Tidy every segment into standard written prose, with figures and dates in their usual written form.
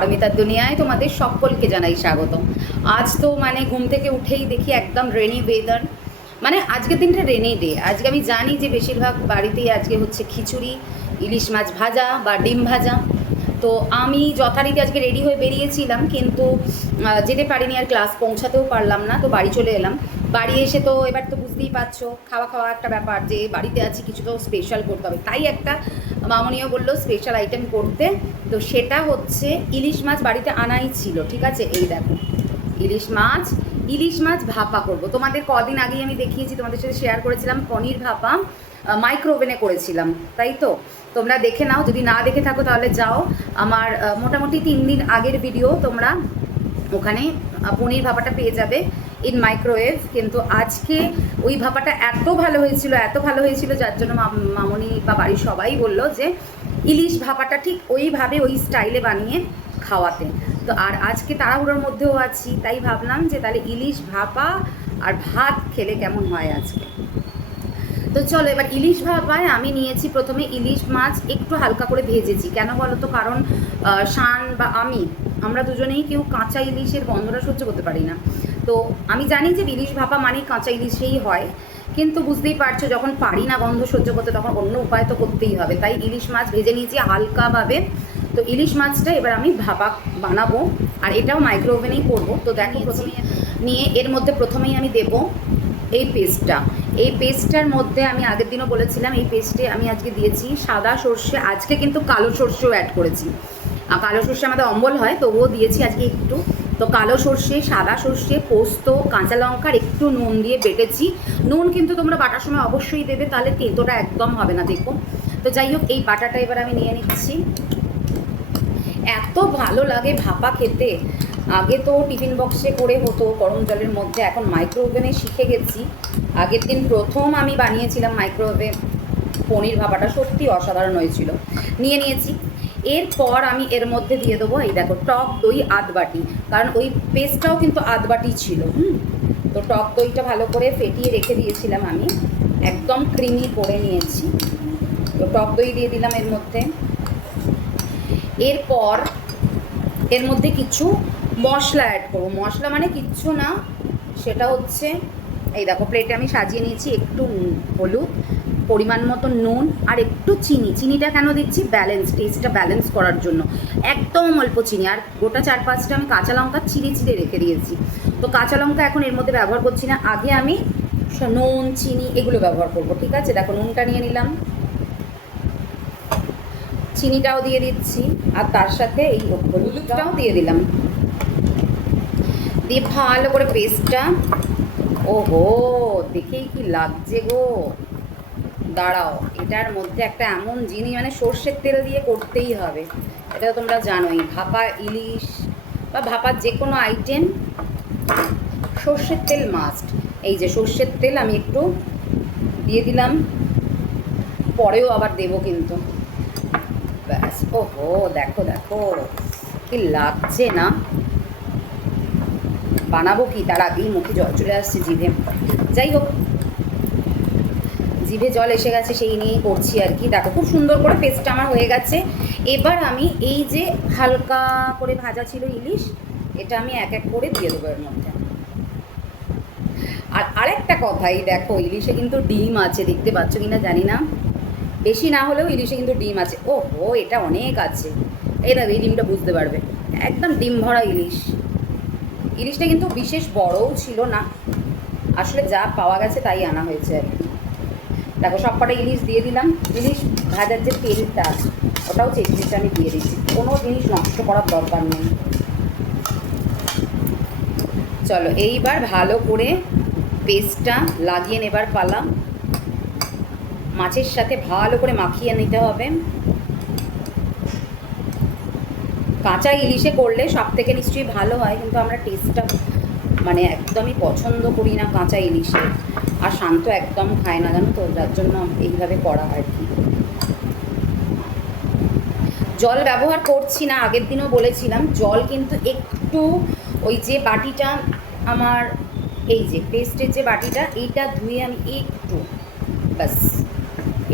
পারমিতার দুনিয়ায় তোমাদের সকলকে জানাই স্বাগত। আজ তো মানে ঘুম থেকে উঠেই দেখি একদম রেনি ওয়েদার, মানে আজকের দিনটা রেনি ডে। আজকে আমি জানি যে বেশিরভাগ বাড়িতেই আজকে হচ্ছে খিচুড়ি, ইলিশ মাছ ভাজা বা ডিম ভাজা। তো আমি যথারীতি আজকে রেডি হয়ে বেরিয়েছিলাম, কিন্তু যেতে পারিনি, আর ক্লাস পৌঁছাতেও পারলাম না, তো বাড়ি চলে এলাম। বাড়ি এসে তো এবার তো বুঝতেই পারছো, খাওয়া খাওয়া একটা ব্যাপার, যে বাড়িতে আছি কিছু তো স্পেশাল করতে হবে। তাই একটা মামনিও বললো স্পেশাল আইটেম করতে, তো সেটা হচ্ছে ইলিশ মাছ বাড়িতে আনাই ছিল। ঠিক আছে, এই দেখো ইলিশ মাছ ভাপা করব। তোমাদের কদিন আগেই আমি দেখিয়েছি, তোমাদের সাথে শেয়ার করেছিলাম পনির ভাপা, মাইক্রো ওভেনে করেছিলাম, তাই তো তোমরা দেখে নাও। যদি না দেখে থাকো তাহলে যাও, আমার মোটামুটি 3 দিন আগের ভিডিও, তোমরা ওখানে পনির ভাপাটা পেয়ে যাবে ইন মাইক্রোওয়েভ। কিন্তু আজকে ওই ভাপাটা এত ভালো হয়েছিল, যার জন্য মামনি বা বাড়ির সবাই বললো যে ইলিশ ভাপাটা ঠিক ওইভাবে ওই স্টাইলে বানিয়ে খাওয়াতে। তো আর আজকে তাড়াহুড়োর মধ্যেও আছি, তাই ভাবলাম যে তাহলে ইলিশ ভাপা আর ভাত খেলে কেমন হয় আজকে। তো চলো, এবার ইলিশ ভাপায় আমি নিয়েছি প্রথমে ইলিশ মাছ একটু হালকা করে ভেজেছি। কেন বলো তো, কারণ শান বা আমরা দুজনেই কেউ কাঁচা ইলিশের গন্ধটা সহ্য করতে পারি না। তো আমি জানি যে ইলিশ ভাপা মানে কাঁচা ইলিশেই হয়, কিন্তু বুঝতেই পারছো যখন পারি না গন্ধ সহ্য করতে, তখন অন্য উপায় তো করতেই হবে। তাই ইলিশ মাছ ভেজে নিয়েছি হালকাভাবে। তো ইলিশ মাছটা এবার আমি ভাপা বানাবো, আর এটাও মাইক্রো ওভেনেই করবো। তো দেখো, প্রথমে নিয়ে এর মধ্যে প্রথমেই আমি দেবো এই পেস্টটার মধ্যে আমি আগের দিনও বলেছিলাম, এই পেস্টে আমি আজকে দিয়েছি সাদা সর্ষে, আজকে কিন্তু কালো সর্ষেও অ্যাড করেছি। কালো সর্ষে আমাদের অম্বল হয়, তবুও দিয়েছি আজকে একটু। তো কালো সর্ষে, সাদা সর্ষে, পোস্ত, কাঁচা লঙ্কার একটু নুন দিয়ে বেটেছি। নুন কিন্তু তোমরা বাটার সময় অবশ্যই দেবে, তাহলে তেঁতোটা একদম হবে না, দেখো। তো যাই হোক, এই বাটাটা এবার আমি নিয়ে নিচ্ছি। এত ভালো লাগে ভাপা খেতে। আগে তো টিফিন বক্সে করে হতো গরম জলের মধ্যে, এখন মাইক্রো ওভেনে শিখে গেছি। আগের দিন প্রথম আমি বানিয়েছিলাম মাইক্রোওয়েভে পনির ভাপাটা, সত্যি অসাধারণ হয়েছিল। নিয়ে নিয়েছি। এরপর আমি এর মধ্যে দিয়ে দেবো, এই দেখো, টক দই আধ বাটি, কারণ ওই পেস্টটাও কিন্তু আধ বাটি ছিল। তো টক দইটা ভালো করে ফেটিয়ে রেখে দিয়েছিলাম আমি, একদম ক্রিমি করে নিয়েছি। তো টক দই দিয়ে দিলাম এর মধ্যে। এরপর এর মধ্যে কিছু মশলা অ্যাড করবো। মশলা মানে কিচ্ছু না, সেটা হচ্ছে এই দেখো, প্লেটে আমি সাজিয়ে নিয়েছি একটু হলুদ, পরিমাণ মতো নুন, আর একটু চিনিটা কেন দিচ্ছি, টেস্টটা ব্যালেন্স করার জন্য, একদম অল্প চিনি। আর গোটা 4-5টা আমি কাঁচা লঙ্কা চিড়ে রেখে দিয়েছি। তো কাঁচা লঙ্কা এখন এর মধ্যে ব্যবহার করছি না, আগে আমি নুন, চিনি এগুলো ব্যবহার করবো। ঠিক আছে, দেখো, নুনটা নিয়ে নিলাম, চিনিটাও দিয়ে দিচ্ছি, আর তার সাথে এই হলুদটাও দিয়ে দিলাম, দিয়ে ভালো করে পেস্টটা, ওহো দেখেই কি লাগছে গো। দাঁড়াও, এটার মধ্যে একটা এমন জিনিস, মানে সর্ষের তেল দিয়ে করতেই হবে, এটা তোমরা জানোই। ভাপা ইলিশ বা ভাপার যে কোনো আইটেম সর্ষের তেল মাস্ট। এই যে সর্ষের তেল আমি একটু দিয়ে দিলাম, পরেও আবার দেবো কিন্তু। ব্যাস, ওহো দেখো কি লাগছে না। বানাবো কি তার আগেই মুখে জল চলে আসছে জিভে। যাই হোক, জিভে জল এসে গেছে, সেই নিয়েই করছি আর কি। দেখো, খুব সুন্দর করে পেস্টটা আমার হয়ে গেছে। এবার আমি এই যে হালকা করে ভাজা ছিল ইলিশ, এটা আমি এক এক করে দিয়ে দেবো এর মধ্যে। আর আরেকটা কথাই দেখো, ইলিশে কিন্তু ডিম আছে, দেখতে পাচ্ছ কিনা জানি না, বেশি না হলেও ইলিশে কিন্তু ডিম আছে। ওহো, এটা অনেক আছে। এই দেখো, এই ডিমটা বুঝতে পারবে, একদম ডিম ভরা ইলিশটা কিন্তু বিশেষ বড়ও ছিল না, আসলে যা পাওয়া গেছে তাই আনা হয়েছে আর কি। দেখো, সবকটা ইলিশ দিয়ে দিলাম। ইলিশ ভাজার যে তেলটা, ওটাও চেটে আমি দিয়ে দিচ্ছি, কোনো জিনিস নষ্ট করার দরকার নেই। চলো, এইবার ভালো করে পেস্টটা লাগিয়ে নেবার পালা। মাছের সাথে ভালো করে মাখিয়ে নিতে হবে। কাঁচা ইলিশে করলে সব থেকে নিশ্চয়ই ভালো হয়, কিন্তু আমরা টেস্টটা মানে একদমই পছন্দ করি না কাঁচা ইলিশে, আর শান্ত একদম খায় না, জানো তো, যার জন্য এইভাবে করা আর কি। জল ব্যবহার করছি না, আগের দিনও বলেছিলাম, জল কিন্তু একটু ওই যে বাটিটা আমার, এই যে পেস্টের যে বাটিটা, এইটা ধুয়ে আমি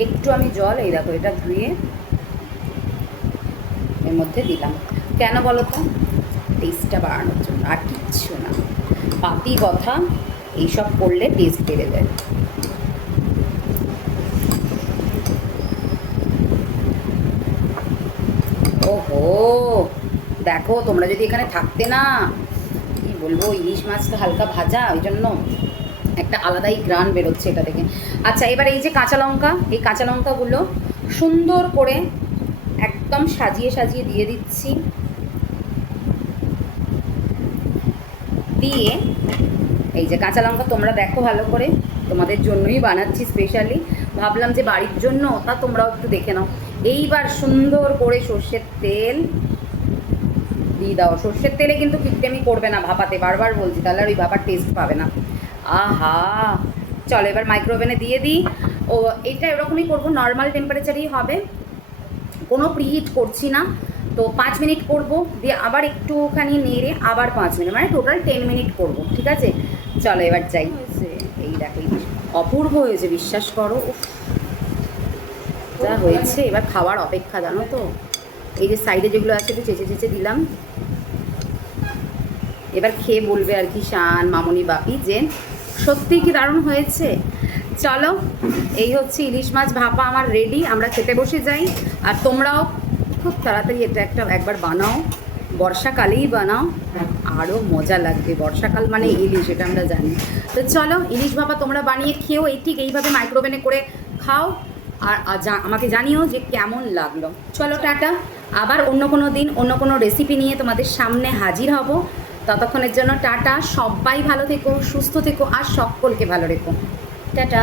একটু আমি জল, এই দেখো, এটা ধুয়ে এর মধ্যে দিলাম। কেন বলো তো? টেস্টটা বাড়ানোর জন্য, আর কিচ্ছু না। পাতি কথা, এইসব করলে টেস্ট বেড়ে যায়। ওহো, দেখো তোমরা যদি এখানে থাকতে না, কি বলবো, ইলিশ মাছ তো হালকা ভাজা, ওই জন্য একটা আলাদাই গ্রান বেরোচ্ছে এটা থেকে। আচ্ছা, এবার এই যে কাঁচা লঙ্কা, এই কাঁচা লঙ্কাগুলো সুন্দর করে একদম সাজিয়ে সাজিয়ে দিয়ে দিচ্ছি। দিয়ে এই যে কাঁচা লঙ্কা তোমরা দেখো ভালো করে, তোমাদের জন্যই বানাচ্ছি স্পেশালি, ভাবলাম যে বাড়ির জন্য, তা তোমরাও একটু দেখে নাও। এইবার সুন্দর করে সর্ষের তেল দিয়ে দাও। সর্ষের তেলে কিন্তু কিপটেমি করবে না ভাপাতে, বারবার বলছি, তাহলে আর ওই ভাপার টেস্ট পাবে না। আহা, চলো এবার মাইক্রোওভেনে দিয়ে দিই। ও এটা এরকমই করবো, নর্মাল টেম্পারেচারই হবে, কোনো প্রিহিট করছি না। তো 5 মিনিট করব, দিয়ে আবার একটুখানি নেড়ে আবার 5 মিনিট, মানে টোটাল 10 মিনিট করব, ঠিক আছে? চলো এবার যাই। এই দেখো, অপূর্ব হয়েছে, বিশ্বাস করো। উফ, যা হয়েছে, এবার খাওয়ার অপেক্ষা, জানো তো। এই যে সাইডে যেগুলো আছে একটু চেঁচে চেঁচে দিলাম, এবার খেয়ে বলবে আর কি শান, মামনি, বাপি, যে সত্যিই কি দারুণ হয়েছে। চলো, এই হচ্ছে ইলিশ মাছ ভাপা আমার রেডি, আমরা খেতে বসে যাই। আর তোমরাও খুব তাড়াতাড়ি এটা একবার বানাও, বর্ষাকালেই বানাও, আরও মজা লাগবে। বর্ষাকাল মানে ইলিশ, এটা আমরা জানি। তো চলো, ইলিশ ভাপা তোমরা বানিয়ে খেও, এই ঠিক এইভাবে মাইক্রোওভেনে করে খাও, আর আমাকে জানিও যে কেমন লাগলো। চলো টাটা, আবার অন্য কোনো দিন অন্য কোনো রেসিপি নিয়ে তোমাদের সামনে হাজির হব। ততক্ষণের জন্য টাটা, সবাই ভালো থেকো, সুস্থ থেকো, আর সকলকে ভালো রেখো। টাটা।